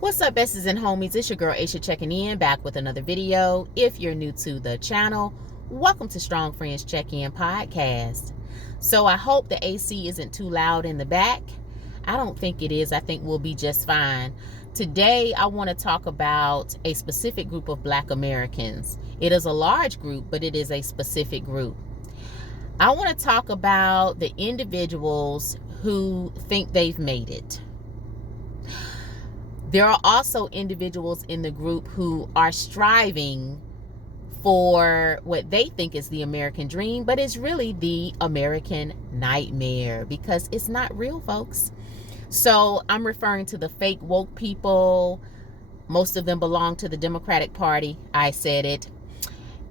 What's up, besties and homies? It's your girl Aisha checking in, back with another video. If you're new to the channel, welcome to Strong Friends Check-In Podcast. So I hope the AC isn't too loud in the back. I don't think it is. I think we'll be just fine. Today, I want to talk about a specific group of Black Americans. It is a large group, but it is a specific group. I want to talk about the individuals who think they've made it. There are also individuals in the group who are striving for what they think is the American dream, but it's really the American nightmare because it's not real, folks. So I'm referring to the fake woke people. Most of them belong to the Democratic Party. I said it.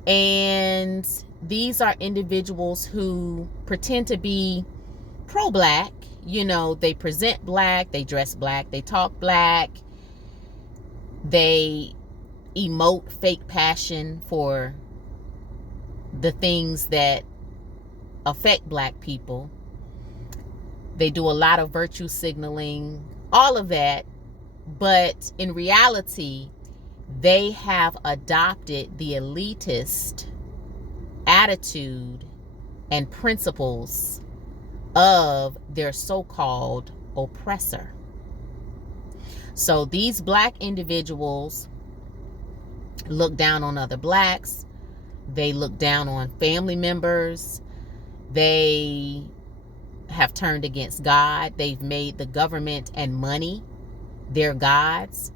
And these are individuals who pretend to be pro-Black. You know, they present Black, they dress Black, they talk Black. They emote fake passion for the things that affect Black people. They do a lot of virtue signaling, all of that. But in reality, they have adopted the elitist attitude and principles of their so-called oppressor. So these Black individuals look down on other Blacks. They look down on family members. They have turned against God. They've made the government and money their gods.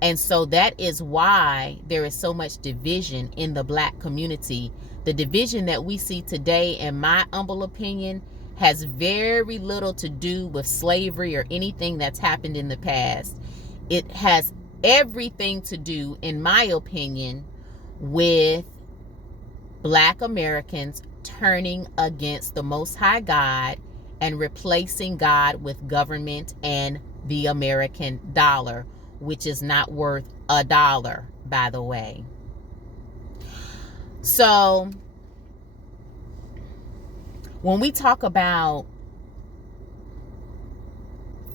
And so that is why there is so much division in the Black community. The division that we see today, in my humble opinion, has very little to do with slavery or anything that's happened in the past. It has everything to do, in my opinion, with Black Americans turning against the Most High God and replacing God with government and the American dollar, which is not worth a dollar, by the way. So when we talk about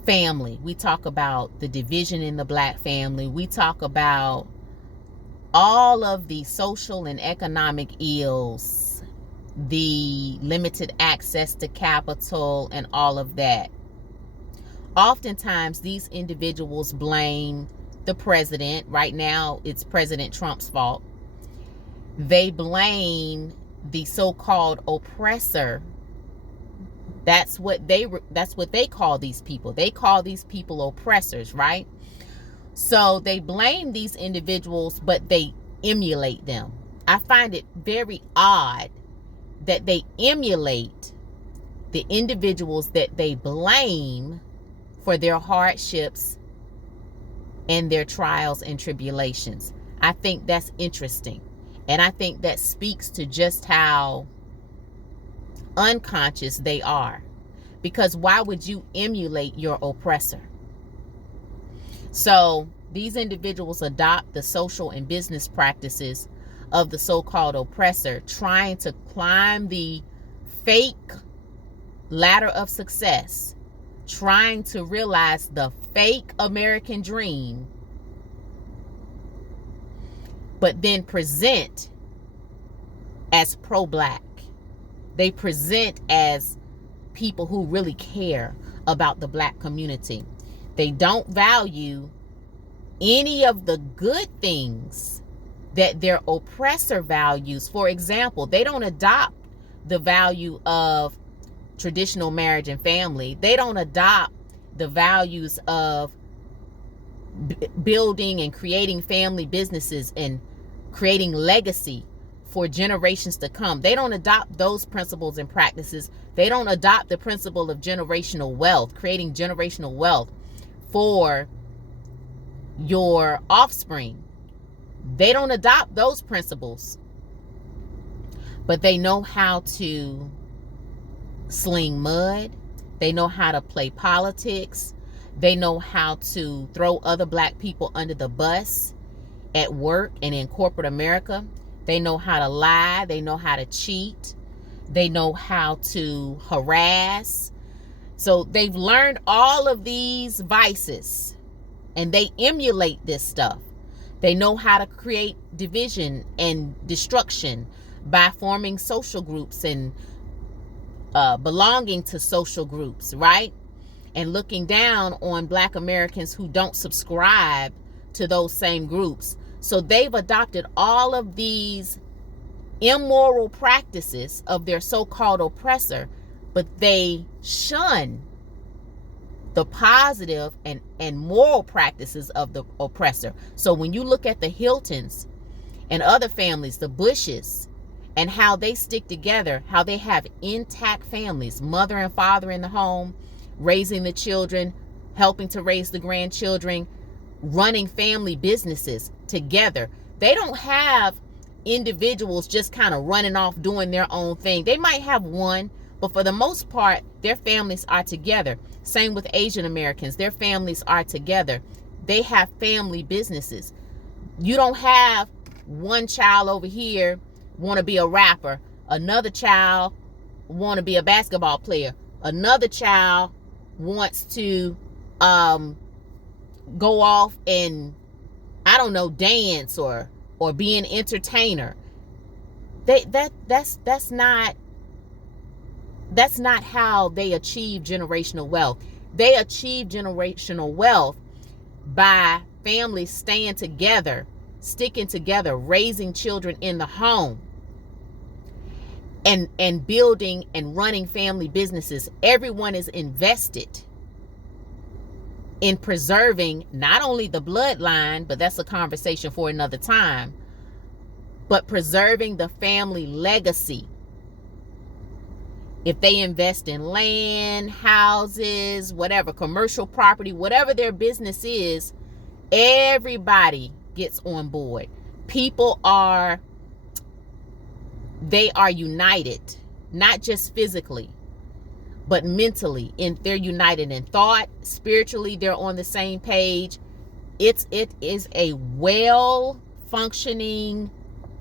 family, we talk about the division in the Black family, we talk about all of the social and economic ills, the limited access to capital and all of that. Oftentimes these individuals blame the president. Right now it's President Trump's fault. They blame the so-called oppressor. That's what they call these people. They call these people oppressors, right? So they blame these individuals, but they emulate them. I find it very odd that they emulate the individuals that they blame for their hardships and their trials and tribulations. I think that's interesting. And I think that speaks to just how unconscious they are. Because why would you emulate your oppressor? So these individuals adopt the social and business practices of the so-called oppressor, trying to climb the fake ladder of success, trying to realize the fake American dream, but then present as pro-Black. They present as people who really care about the Black community. They don't value any of the good things that their oppressor values. For example, they don't adopt the value of traditional marriage and family. They don't adopt the values of building and creating family businesses and creating legacy for generations to come. They don't adopt those principles and practices. They don't adopt the principle of generational wealth, creating generational wealth for your offspring. They don't adopt those principles, but they know how to sling mud. They know how to play politics. They know how to throw other Black people under the bus at work and in corporate America. They know how to lie. They know how to cheat. They know how to harass. So they've learned all of these vices and they emulate this stuff. They know how to create division and destruction by forming social groups and belonging to social groups, right? And looking down on Black Americans who don't subscribe to those same groups. So they've adopted all of these immoral practices of their so-called oppressor, but they shun the positive and moral practices of the oppressor. So when you look at the Hiltons and other families, the Bushes, and how they stick together, how they have intact families, mother and father in the home, raising the children, helping to raise the grandchildren, running family businesses together. They don't have individuals just kind of running off doing their own thing. They might have one, but for the most part, their families are together. Same with Asian Americans. Their families are together. They have family businesses. You don't have one child over here want to be a rapper, another child want to be a basketball player, another child wants to go off and, I don't know, dance or be an entertainer. That's not how they achieve generational wealth. They achieve generational wealth by families staying together, sticking together, raising children in the home, and building and running family businesses. Everyone is invested in preserving not only the bloodline, but that's a conversation for another time, but preserving the family legacy. If they invest in land, houses, whatever, commercial property, whatever their business is, everybody gets on board. People are united, not just physically, but mentally. And they're united in thought, spiritually, they're on the same page. It is a well-functioning,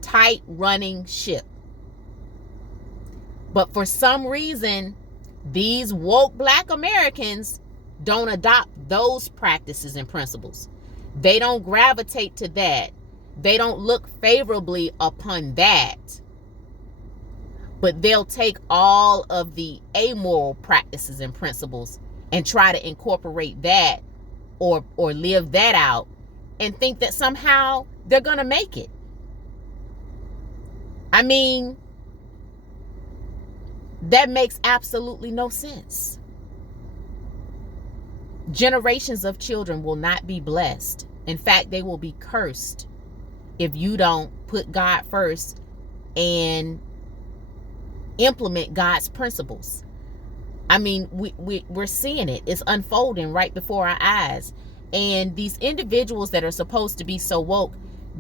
tight running ship. But for some reason, these woke Black Americans don't adopt those practices and principles. They don't gravitate to that. They don't look favorably upon that. But they'll take all of the amoral practices and principles and try to incorporate that or live that out and think that somehow they're going to make it. I mean, that makes absolutely no sense. Generations of children will not be blessed. In fact, they will be cursed if you don't put God first and implement God's principles. I mean, we're seeing it. It's unfolding right before our eyes. And these individuals that are supposed to be so woke,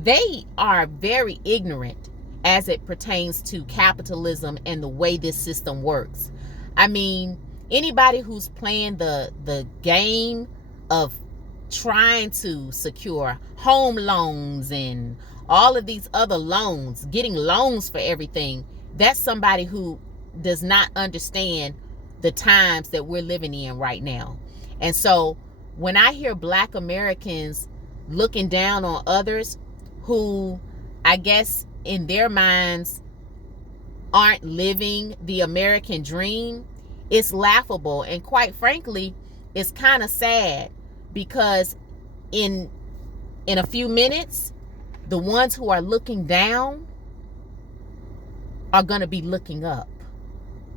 they are very ignorant as it pertains to capitalism and the way this system works. I mean, anybody who's playing the game of trying to secure home loans and all of these other loans, getting loans for everything, that's somebody who does not understand the times that we're living in right now. And so when I hear Black Americans looking down on others who, I guess in their minds, aren't living the American dream, it's laughable. And quite frankly, it's kind of sad, because in a few minutes, the ones who are looking down are going to be looking up.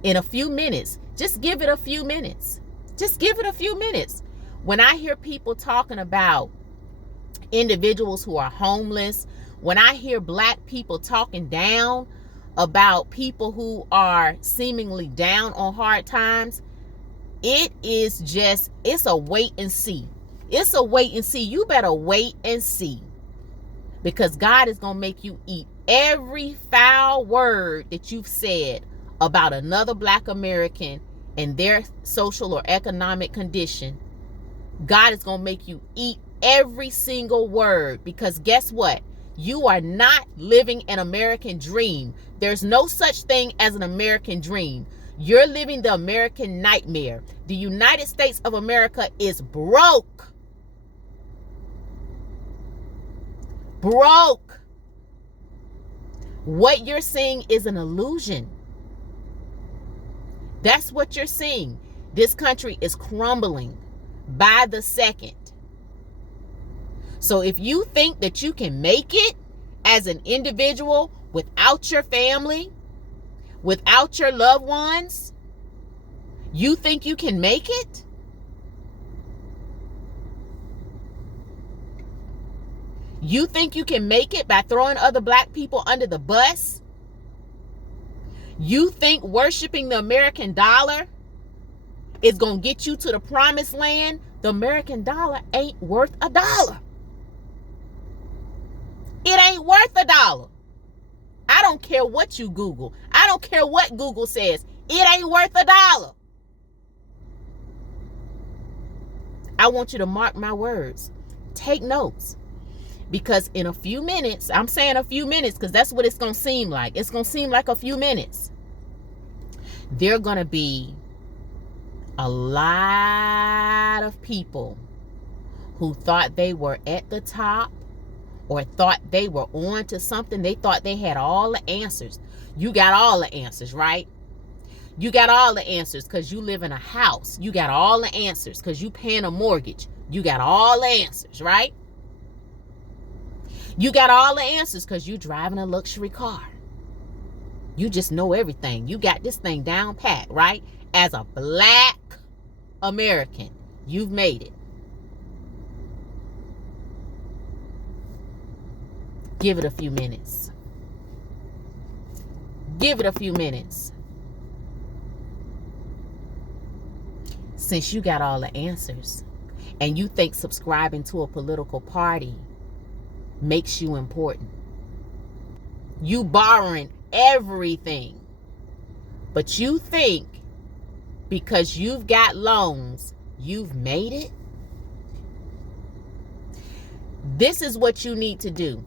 In a few minutes, just give it a few minutes. Just give it a few minutes. When I hear people talking about individuals who are homeless, when I hear Black people talking down about people who are seemingly down on hard times, it's a wait and see. It's a wait and see. You better wait and see, because God is going to make you eat every foul word that you've said about another Black American and their social or economic condition. God is going to make you eat every single word, because guess what? You are not living an American dream. There's no such thing as an American dream. You're living the American nightmare. The United States of America is broke. Broke. What you're seeing is an illusion. That's what you're seeing. This country is crumbling by the second. So if you think that you can make it as an individual without your family, without your loved ones, you think you can make it? You think you can make it by throwing other black people under the bus? You think worshiping the American dollar is going to get you to the promised land? The American dollar ain't worth a dollar. It ain't worth a dollar. I don't care what you Google. I don't care what Google says. It ain't worth a dollar. I want you to mark my words. Take notes. Because in a few minutes, I'm saying a few minutes because that's what it's going to seem like. It's going to seem like a few minutes. There are going to be a lot of people who thought they were at the top or thought they were on to something. They thought they had all the answers. You got all the answers, right? You got all the answers because you live in a house. You got all the answers because you paying a mortgage. You got all the answers, right? You got all the answers because you driving a luxury car. You just know everything. You got this thing down pat, right? As a black American, you've made it. Give it a few minutes. Give it a few minutes. Since you got all the answers and you think subscribing to a political party makes you important. You borrowing everything. But you think because you've got loans, you've made it? This is what you need to do.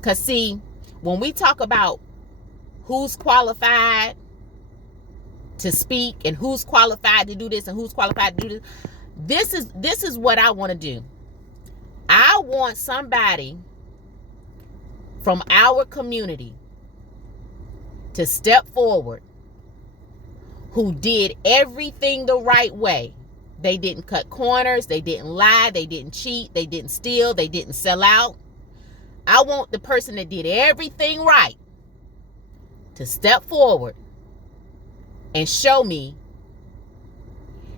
Because see, when we talk about who's qualified to speak and who's qualified to do this and who's qualified to do this, this is what I want to do. I want somebody from our community to step forward who did everything the right way. They didn't cut corners. They didn't lie. They didn't cheat. They didn't steal. They didn't sell out. I want the person that did everything right to step forward and show me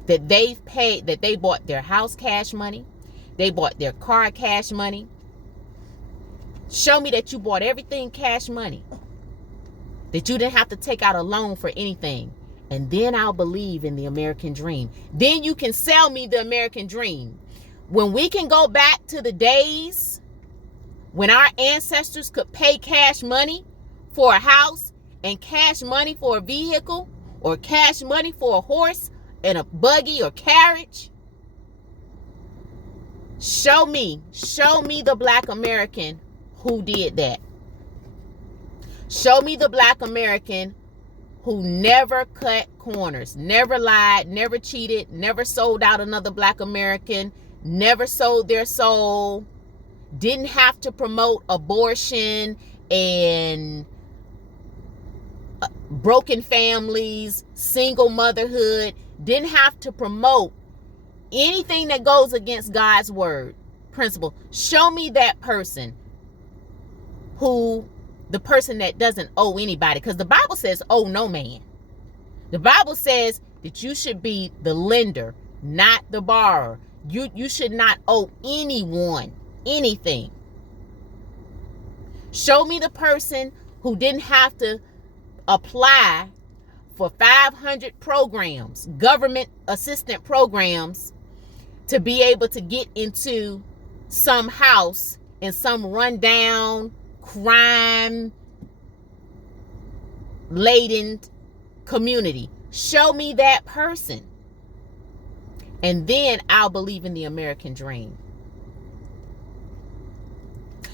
that they've paid, that they bought their house cash money. They bought their car cash money. Show me that you bought everything cash money. That you didn't have to take out a loan for anything. And then I'll believe in the American dream. Then you can sell me the American dream. When we can go back to the days when our ancestors could pay cash money for a house and cash money for a vehicle or cash money for a horse and a buggy or carriage. Show me the black American who did that. Show me the black American who never cut corners, never lied, never cheated, never sold out another black American, never sold their soul, didn't have to promote abortion and broken families, single motherhood, didn't have to promote anything that goes against God's word, principle. Show me that person the person that doesn't owe anybody. Because the Bible says, owe no man. The Bible says that you should be the lender, not the borrower. You should not owe anyone anything. Show me the person who didn't have to apply for 500 programs, government assistant programs, to be able to get into some house in some rundown, crime-laden community. Show me that person. And then I'll believe in the American dream.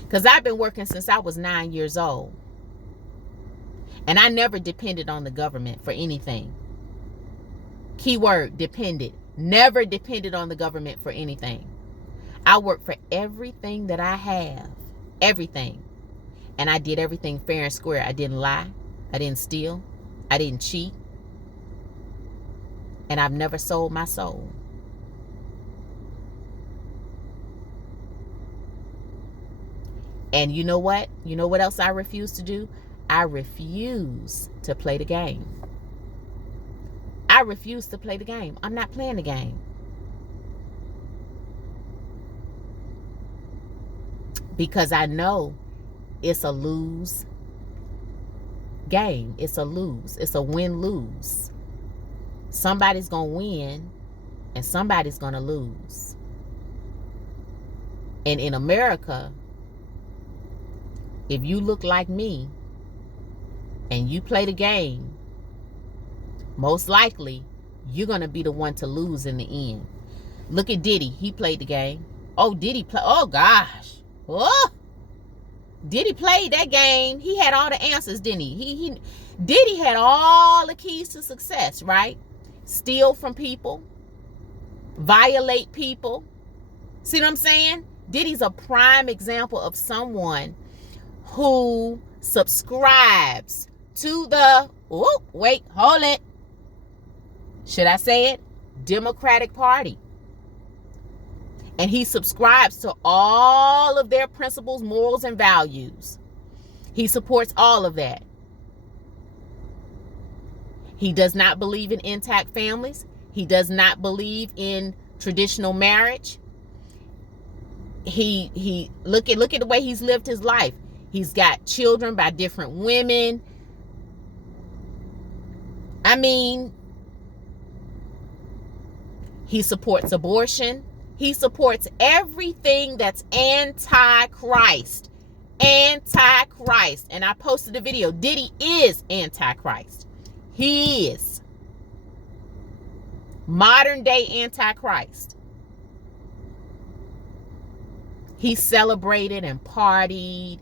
Because I've been working since I was 9 years old. And I never depended on the government for anything. Keyword, depended. Never depended on the government for anything. I work for everything that I have Everything. And I did everything fair and square. I didn't lie. I didn't steal. I didn't cheat. And I've never sold my soul. And you know what? You know what else I refuse to do? I refuse to play the game. I refuse to play the game. I'm not playing the game. Because I know it's a lose game. It's a lose. It's a win-lose. Somebody's going to win and somebody's going to lose. And in America, if you look like me and you play the game, most likely you're going to be the one to lose in the end. Look at Diddy. He played the game. Oh, Diddy play? Oh, gosh. Oh, Diddy played that game. He had all the answers, didn't he? Diddy had all the keys to success, right? Steal from people, violate people. See what I'm saying? Diddy's a prime example of someone who subscribes to the, oh, wait, hold it. Should I say it? Democratic Party. And he subscribes to all of their principles, morals, and values. He supports all of that. He does not believe in intact families. He does not believe in traditional marriage. He look at the way he's lived his life. He's got children by different women. I mean, he supports abortion. He supports everything that's anti-Christ. Anti-Christ. And I posted a video. Diddy is anti-Christ. He is. Modern day anti-Christ. He celebrated and partied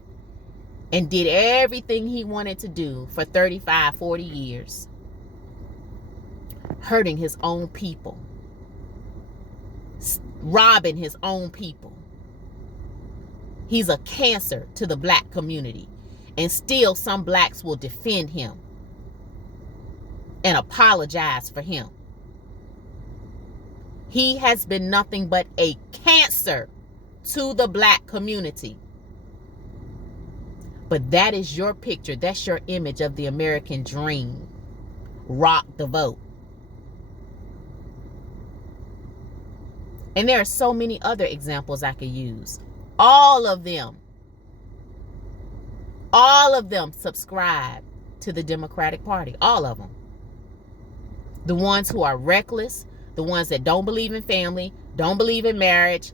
and did everything he wanted to do for 35, 40 years. Hurting his own people. Robbing his own people. He's a cancer to the black community. And still some blacks will defend him and apologize for him. He has been nothing but a cancer to the black community. But that is your picture. That's your image of the American dream. Rock the vote. And there are so many other examples I could use. All of them subscribe to the Democratic Party. All of them. The ones who are reckless, the ones that don't believe in family, don't believe in marriage,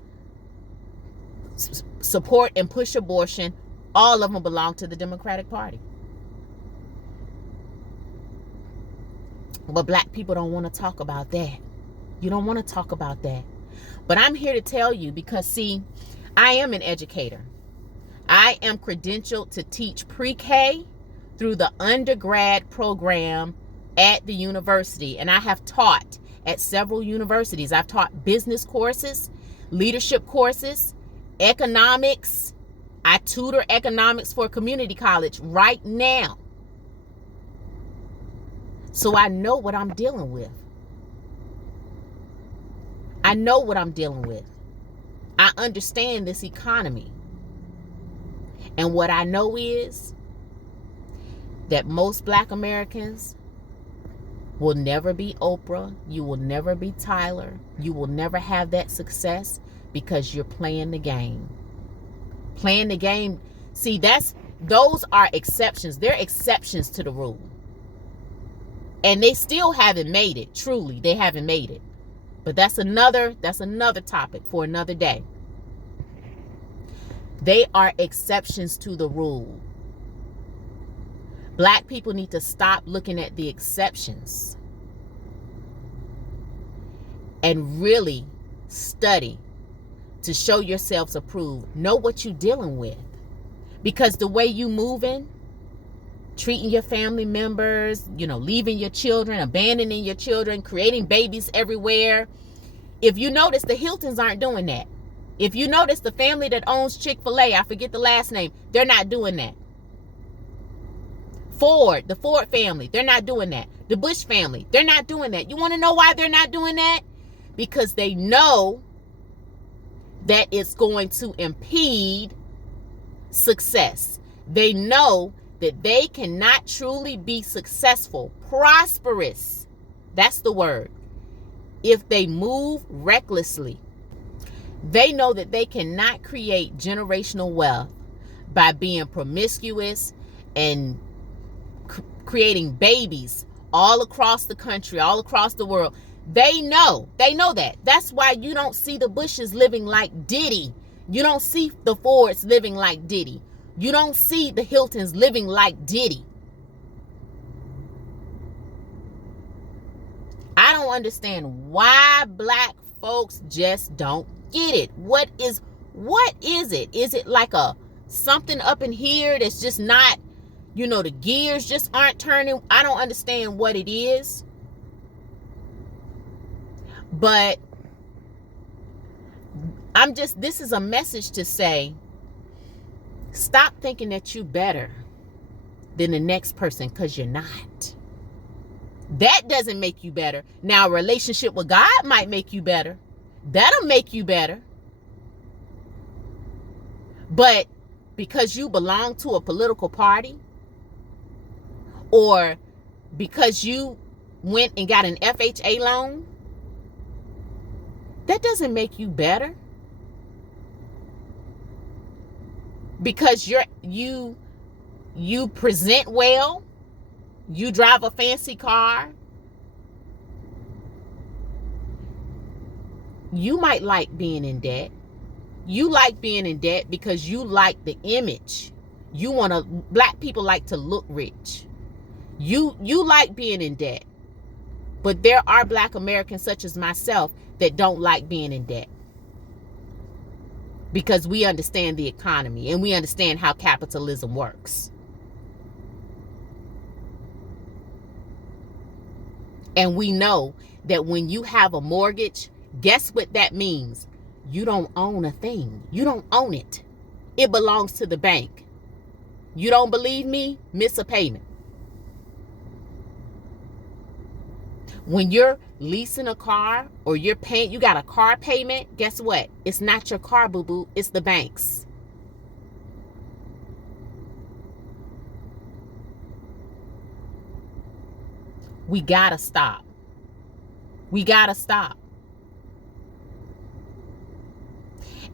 support and push abortion, all of them belong to the Democratic Party. But black people don't want to talk about that. You don't want to talk about that. But I'm here to tell you because, see, I am an educator. I am credentialed to teach pre-K through the undergrad program at the university. And I have taught at several universities. I've taught business courses, leadership courses, economics. I tutor economics for a community college right now. So I know what I'm dealing with. I know what I'm dealing with. I understand this economy. And what I know is that most black Americans will never be Oprah. You will never be Tyler. You will never have that success because you're playing the game. Playing the game. See, those are exceptions. They're exceptions to the rule. And they still haven't made it. Truly, they haven't made it. But that's another topic for another day. They are exceptions to the rule. Black people need to stop looking at the exceptions and really study to show yourselves approved. Know what you're dealing with. Because the way you moving, treating your family members, leaving your children, abandoning your children, creating babies everywhere. If you notice, the Hiltons aren't doing that. If you notice, the family that owns Chick-fil-A, I forget the last name, they're not doing that. The Ford family, they're not doing that. The Bush family, they're not doing that. You want to know why they're not doing that? Because they know that it's going to impede success. They know that they cannot truly be successful, prosperous, that's the word, if they move recklessly. They know that they cannot create generational wealth by being promiscuous and creating babies all across the country, all across the world. They know that. That's why you don't see the Bushes living like Diddy. You don't see the Fords living like Diddy. You don't see the Hiltons living like Diddy. I don't understand why black folks just don't get it. What is it? Is it like a something up in here that's just not, the gears just aren't turning? I don't understand what it is. But this is a message to say, stop thinking that you're better than the next person, because you're not. That doesn't make you better. Now, a relationship with God might make you better. That'll make you better. But because you belong to a political party, or because you went and got an FHA loan, that doesn't make you better. Because you present well, you drive a fancy car, you might like being in debt. You like being in debt because you like the image. Black people like to look rich. You like being in debt. But there are black Americans such as myself that don't like being in debt. Because we understand the economy and we understand how capitalism works. And we know that when you have a mortgage, guess what that means? You don't own a thing. You don't own it. It belongs to the bank. You don't believe me? Miss a payment. When you're leasing a car or you got a car payment, guess what? It's not your car, boo-boo. It's the bank's. We gotta stop. We gotta stop.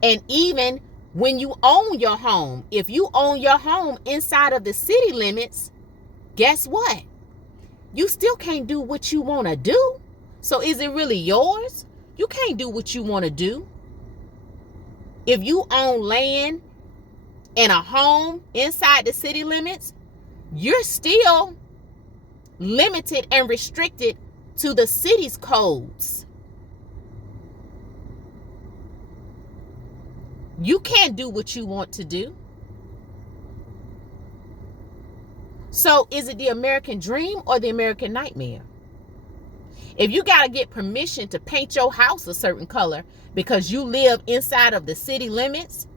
And even when you own your home, if you own your home inside of the city limits, guess what? You still can't do what you want to do. So is it really yours? You can't do what you want to do. If you own land and a home inside the city limits, you're still limited and restricted to the city's codes. You can't do what you want to do. So is it the American dream or the American nightmare? If you got to get permission to paint your house a certain color because you live inside of the city limits,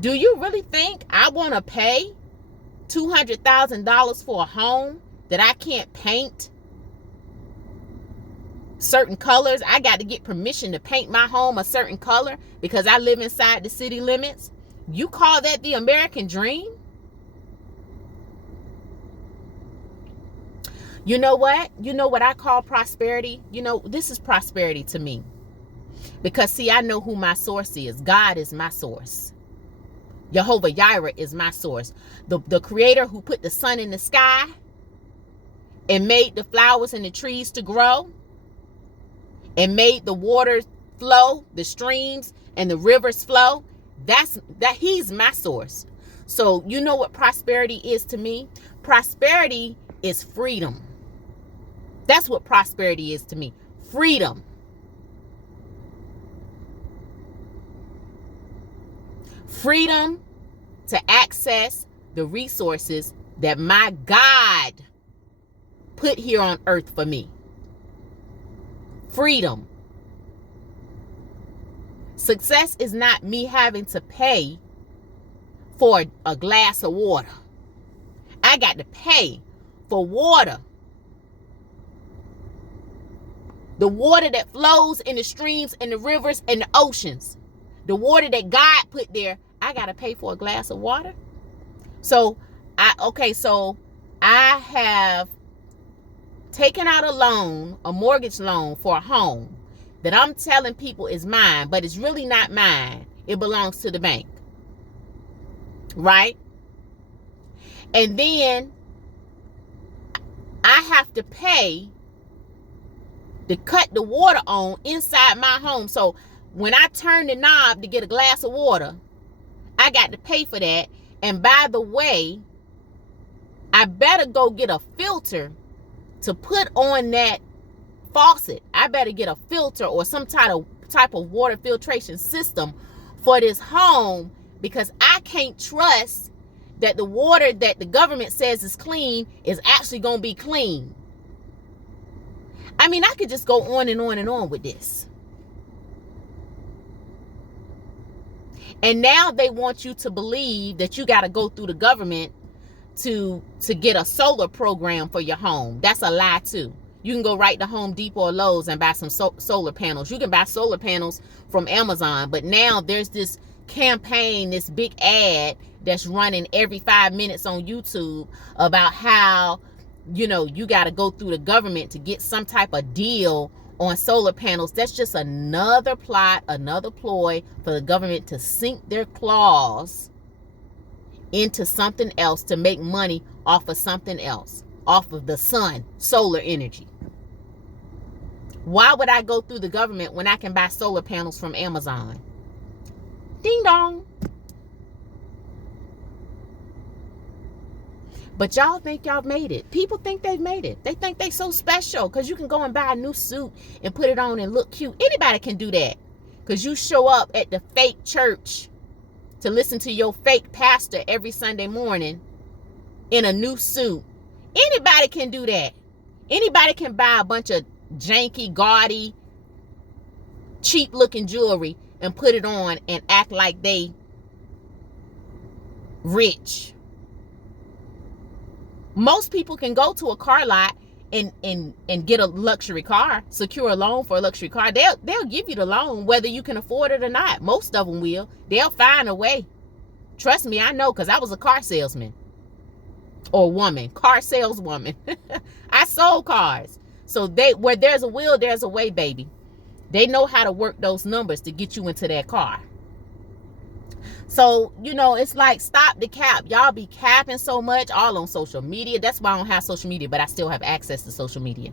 do you really think I want to pay $200,000 for a home that I can't paint certain colors? I got to get permission to paint my home a certain color because I live inside the city limits. You call that the American dream? You know what? You know what I call prosperity? This is prosperity to me. Because, see, I know who my source is. God is my source. Jehovah Jireh is my source. The creator who put the sun in the sky and made the flowers and the trees to grow and made the waters flow, the streams and the rivers flow. He's my source. So you know what prosperity is to me? Prosperity is freedom. That's what prosperity is to me. Freedom. Freedom to access the resources that my God put here on earth for me. Freedom. Success is not me having to pay for a glass of water. I got to pay for water. The water that flows in the streams and the rivers and the oceans. The water that God put there, I got to pay for a glass of water. So I have taken out a loan, a mortgage loan for a home that I'm telling people is mine, but it's really not mine. It belongs to the bank. Right? And then I have to pay to cut the water on inside my home. So when I turn the knob to get a glass of water, I got to pay for that. And by the way, I better go get a filter to put on that faucet. I better get a filter or some type of water filtration system for this home, because I can't trust that the water that the government says is clean is actually going to be clean. I mean, I could just go on and on and on with this. And now they want you to believe that you got to go through the government to get a solar program for your home. That's a lie too. You can go right to Home Depot or Lowe's and buy some solar panels. You can buy solar panels from Amazon, but now there's this campaign, this big ad that's running every 5 minutes on YouTube about how, you got to go through the government to get some type of deal on solar panels. That's just another plot, another ploy for the government to sink their claws into something else, to make money off of something else, off of the sun, solar energy. Why would I go through the government when I can buy solar panels from Amazon? Ding dong. But y'all think y'all made it. People think they've made it. They think they so special because you can go and buy a new suit and put it on and look cute. Anybody can do that because you show up at the fake church to listen to your fake pastor every Sunday morning in a new suit. Anybody can do that. Anybody can buy a bunch of janky, gaudy, cheap-looking jewelry and put it on and act like they rich. Most people can go to a car lot and get a luxury car, secure a loan for a luxury car. They'll give you the loan whether you can afford it or not. Most of them will. They'll find a way. Trust me, I know, because I was a car salesman or woman, car saleswoman. I sold cars. So where there's a will, there's a way, baby. They know how to work those numbers to get you into that car. So, it's like, stop the cap. Y'all be capping so much all on social media. That's why I don't have social media, but I still have access to social media.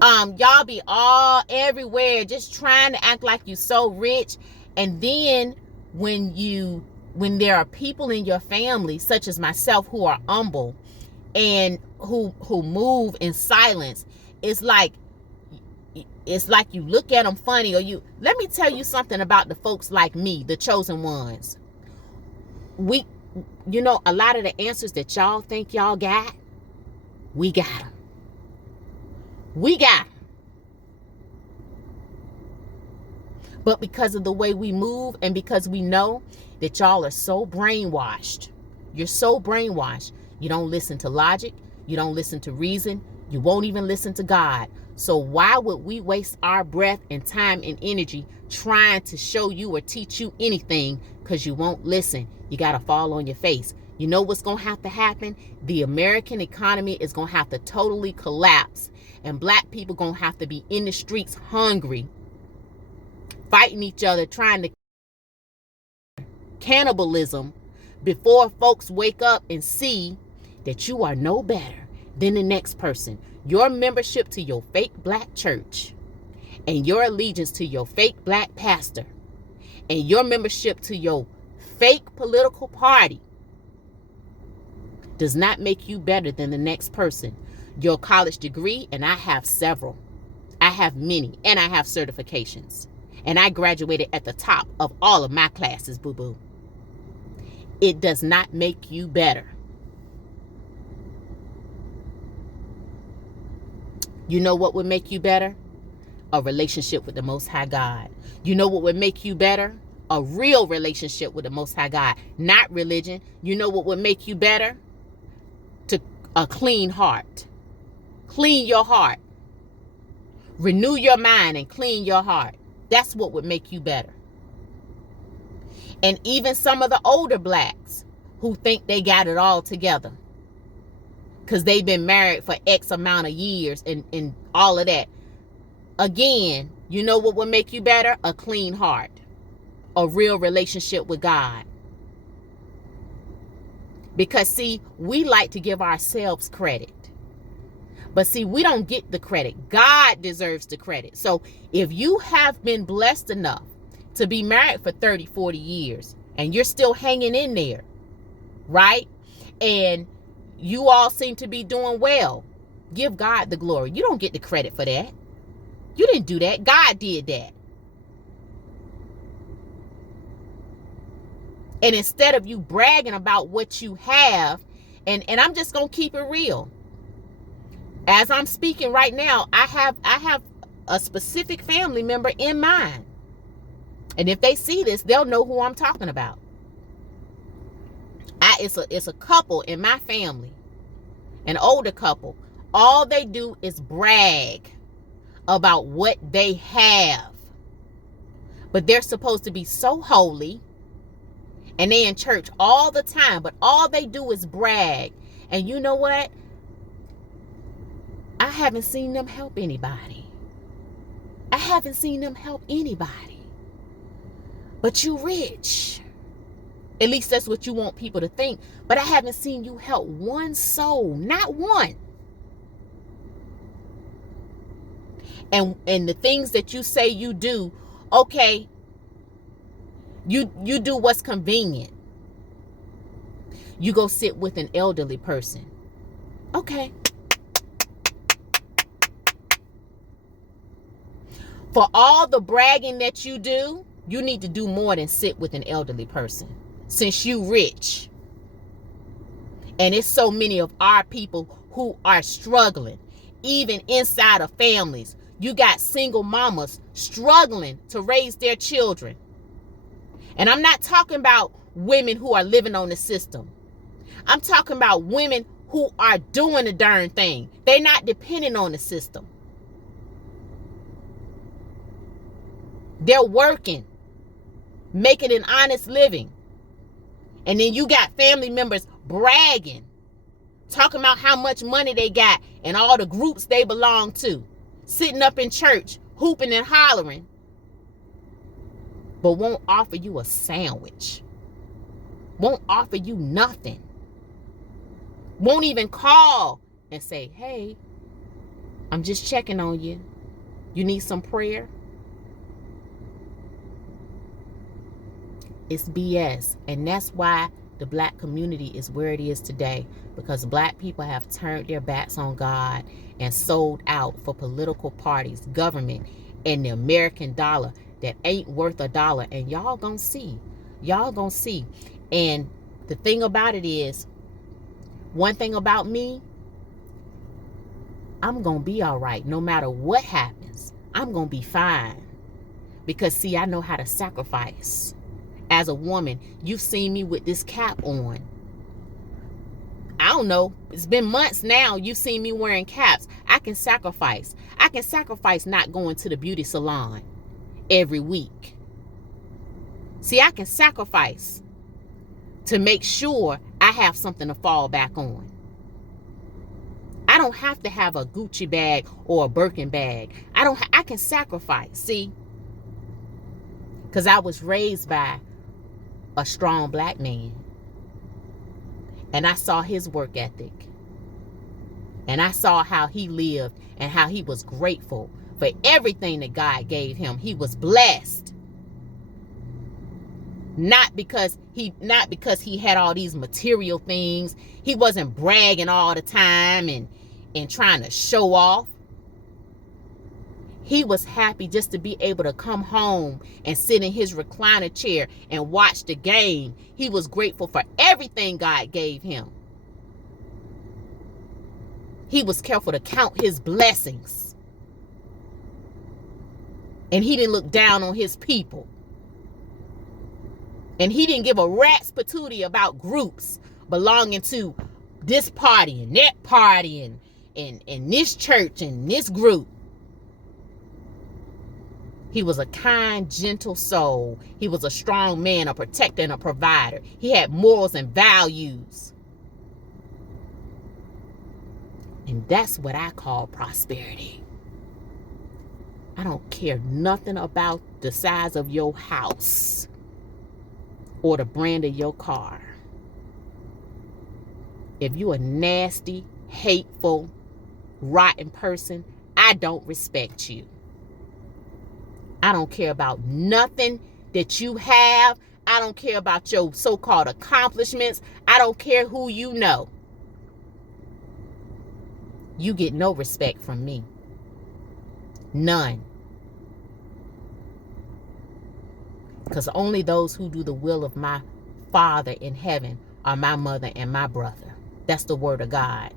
Y'all be all everywhere just trying to act like you so rich. And then when there are people in your family, such as myself, who are humble and who move in silence, it's like you look at them funny, or let me tell you something about the folks like me, the chosen ones. A lot of the answers that y'all think y'all got, we got them. We got them. But because of the way we move and because we know that y'all are so brainwashed, you're so brainwashed, you don't listen to logic, you don't listen to reason, you won't even listen to God. So why would we waste our breath and time and energy trying to show you or teach you anything, because you won't listen? You got to fall on your face. You know what's going to have to happen? The American economy is going to have to totally collapse, and black people going to have to be in the streets hungry, fighting each other, trying to cannibalism, before folks wake up and see that you are no better than the next person. Your membership to your fake black church and your allegiance to your fake black pastor and your membership to your fake political party does not make you better than the next person. Your college degree, and I have several. I have many, and I have certifications. And I graduated at the top of all of my classes, boo-boo. It does not make you better. You know what would make you better? A relationship with the Most High God. You know what would make you better? A real relationship with the Most High God, not religion. You know what would make you better? A clean heart. Clean your heart. Renew your mind and clean your heart. That's what would make you better. And even some of the older blacks who think they got it all together because they've been married for X amount of years and all of that. Again, you know what would make you better? A clean heart. A real relationship with God. Because, see, we like to give ourselves credit. But, see, we don't get the credit. God deserves the credit. So, if you have been blessed enough to be married for 30, 40 years, and you're still hanging in there, right? And you all seem to be doing well, give God the glory. You don't get the credit for that. You didn't do that. God did that. And instead of you bragging about what you have, and I'm just going to keep it real. As I'm speaking right now, I have a specific family member in mind. And if they see this, they'll know who I'm talking about. It's a couple in my family, an older couple. All they do is brag about what they have. But they're supposed to be so holy. And they in church all the time, but all they do is brag. And you know what? I haven't seen them help anybody. I haven't seen them help anybody. But you rich. At least that's what you want people to think. But I haven't seen you help one soul. Not one. And the things that you say you do, okay, you do what's convenient. You go sit with an elderly person. Okay. For all the bragging that you do, you need to do more than sit with an elderly person. Since you rich. And it's so many of our people who are struggling. Even inside of families. You got single mamas struggling to raise their children. And I'm not talking about women who are living on the system. I'm talking about women who are doing the darn thing. They're not depending on the system. They're working, making an honest living. And then you got family members bragging, talking about how much money they got and all the groups they belong to, sitting up in church, hooping and hollering, but won't offer you a sandwich, won't offer you nothing, won't even call and say, hey, I'm just checking on you. You need some prayer? It's BS. And that's why the black community is where it is today. Because black people have turned their backs on God and sold out for political parties, government, and the American dollar that ain't worth a dollar. And y'all gonna see. Y'all gonna see. And the thing about it is, one thing about me, I'm gonna be all right. No matter what happens, I'm gonna be fine. Because see, I know how to sacrifice. As a woman, you've seen me with this cap on. I don't know. It's been months now. You've seen me wearing caps. I can sacrifice. I can sacrifice not going to the beauty salon every week. See, I can sacrifice to make sure I have something to fall back on. I don't have to have a Gucci bag or a Birkin bag. I can sacrifice. See? Because I was raised by a strong black man. And I saw his work ethic. And I saw how he lived and how he was grateful for everything that God gave him. He was blessed. Not because he had all these material things. He wasn't bragging all the time and trying to show off. He was happy just to be able to come home and sit in his recliner chair and watch the game. He was grateful for everything God gave him. He was careful to count his blessings. And he didn't look down on his people. And he didn't give a rat's patootie about groups belonging to this party and that party and this church and this group. He was a kind, gentle soul. He was a strong man, a protector, and a provider. He had morals and values. And that's what I call prosperity. I don't care nothing about the size of your house or the brand of your car. If you're a nasty, hateful, rotten person, I don't respect you. I don't care about nothing that you have. I don't care about your so-called accomplishments. I don't care who you know. You get no respect from me. None. Because only those who do the will of my Father in heaven are my mother and my brother. That's the word of God.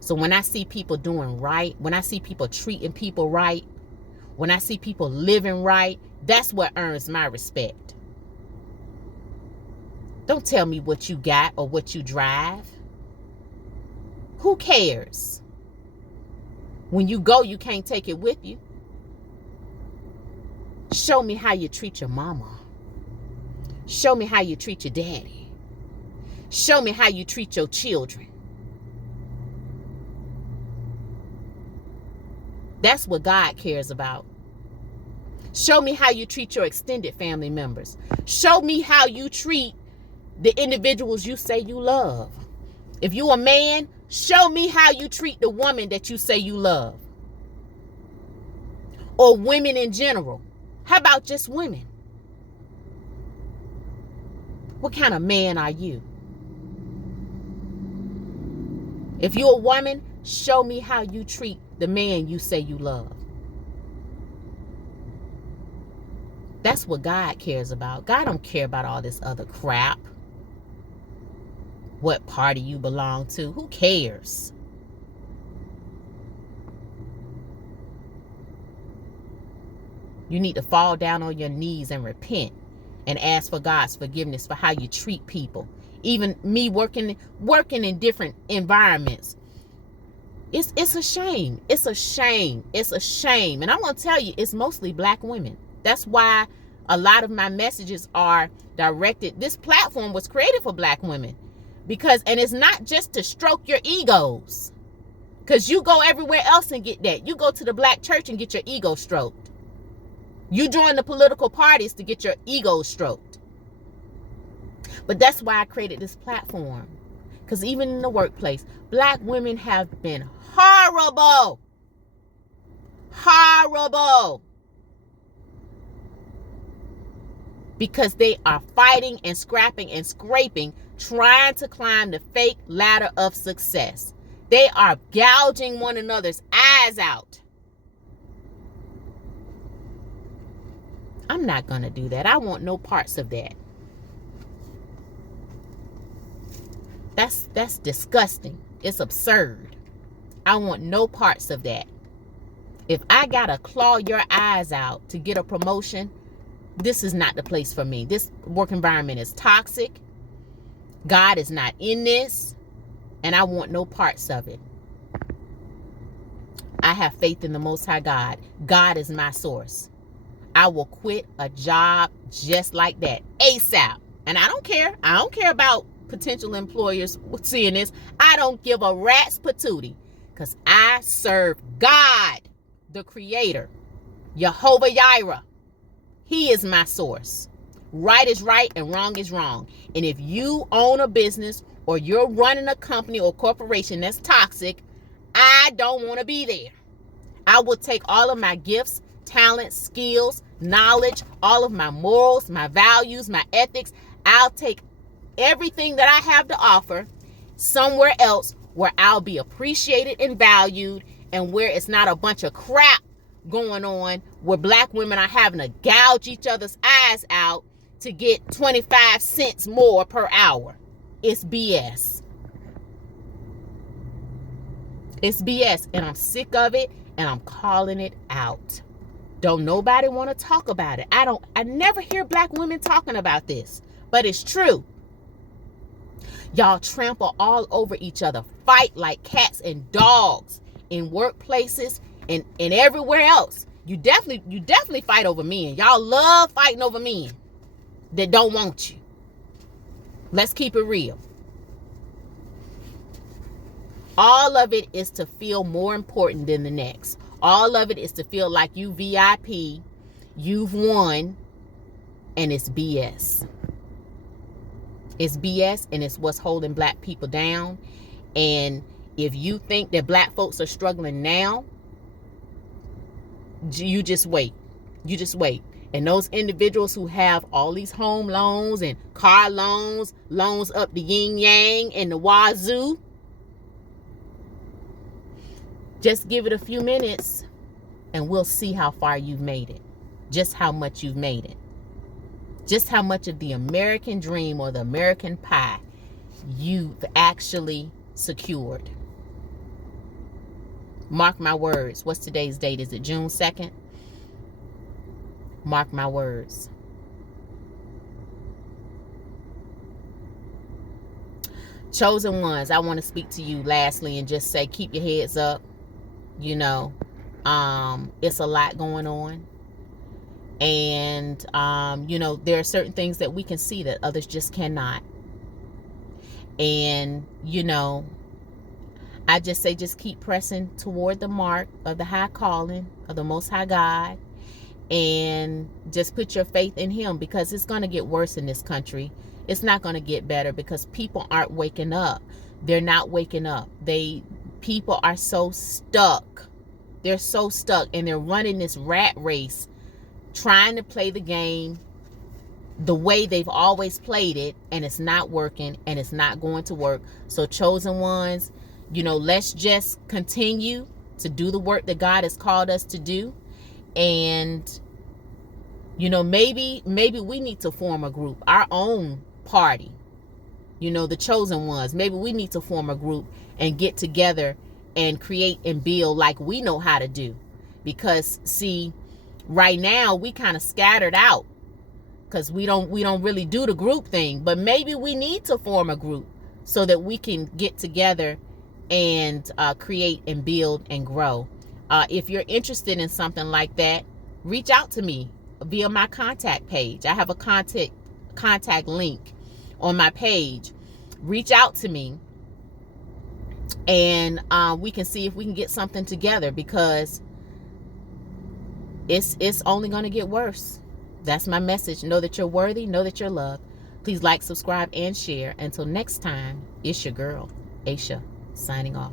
So when I see people doing right, when I see people treating people right, when I see people living right, that's what earns my respect. Don't tell me what you got or what you drive. Who cares? When you go, you can't take it with you. Show me how you treat your mama. Show me how you treat your daddy. Show me how you treat your children. That's what God cares about. Show me how you treat your extended family members. Show me how you treat the individuals you say you love. If you're a man, show me how you treat the woman that you say you love. Or women in general. How about just women? What kind of man are you? If you're a woman, show me how you treat the man you say you love. That's what God cares about. God don't care about all this other crap. What party you belong to. Who cares? You need to fall down on your knees and repent and ask for God's forgiveness for how you treat people. Even me working in different environments. It's a shame. It's a shame. It's a shame. And I'm going to tell you, it's mostly black women. That's why a lot of my messages are directed. This platform was created for black women. And it's not just to stroke your egos. Because you go everywhere else and get that. You go to the black church and get your ego stroked. You join the political parties to get your ego stroked. But that's why I created this platform. Because even in the workplace, black women have been horrible. Horrible. Because they are fighting and scrapping and scraping, trying to climb the fake ladder of success. They are gouging one another's eyes out. I'm not going to do that. I want no parts of that. That's disgusting. It's absurd. I want no parts of that. If I got to claw your eyes out to get a promotion, this is not the place for me. This work environment is toxic. God is not in this, and I want no parts of it. I have faith in the Most High God. God is my source. I will quit a job just like that, ASAP. And I don't care. I don't care about potential employers seeing this. I don't give a rat's patootie, because I serve God, the Creator, Jehovah Jireh. He is my source. Right is right and wrong is wrong. And if you own a business or you're running a company or corporation that's toxic, I don't want to be there. I will take all of my gifts, talents, skills, knowledge, all of my morals, my values, my ethics. I'll take everything that I have to offer somewhere else where I'll be appreciated and valued, and where it's not a bunch of crap going on where black women are having to gouge each other's eyes out to get 25 cents more per hour. It's BS. It's BS, and I'm sick of it, and I'm calling it out. Don't nobody want to talk about it. I never hear black women talking about this, but it's true. Y'all trample all over each other, fight like cats and dogs in workplaces and everywhere else. You definitely fight over men. Y'all love fighting over men that don't want you. Let's keep it real. All of it is to feel more important than the next. All of it is to feel like you VIP, you've won, and it's BS. It's BS, and it's what's holding black people down. And if you think that black folks are struggling now, you just wait. You just wait. And those individuals who have all these home loans and car loans, loans up the yin yang and the wazoo, just give it a few minutes and we'll see how far you've made it. Just how much you've made it. Just how much of the American dream or the American pie you've actually secured. Mark my words. What's today's date? Is it June 2nd? Mark my words. Chosen ones, I want to speak to you lastly and just say, keep your heads up. You know, it's a lot going on. And, you know, there are certain things that we can see that others just cannot. And, you know, I just say, just keep pressing toward the mark of the high calling of the Most High God. And just put your faith in him, because it's going to get worse in this country. It's not going to get better because people aren't waking up. They're not waking up. People are so stuck. They're so stuck, and they're running this rat race, trying to play the game the way they've always played it, and it's not working, and it's not going to work. So chosen ones, you know, let's just continue to do the work that God has called us to do. And, you know, maybe we need to form a group, our own party, you know, the chosen ones. Maybe we need to form a group and get together and create and build like we know how to do. Because, see, right now we kind of scattered out because we don't really do the group thing. But maybe we need to form a group so that we can get together and create and build and grow. If you're interested in something like that, reach out to me via my contact page. I have a contact link on my page. Reach out to me, and we can see if we can get something together, because it's only going to get worse. That's my message. Know that you're worthy. Know that you're loved. Please like, subscribe, and share. Until next time, it's your girl, Aisha, signing off.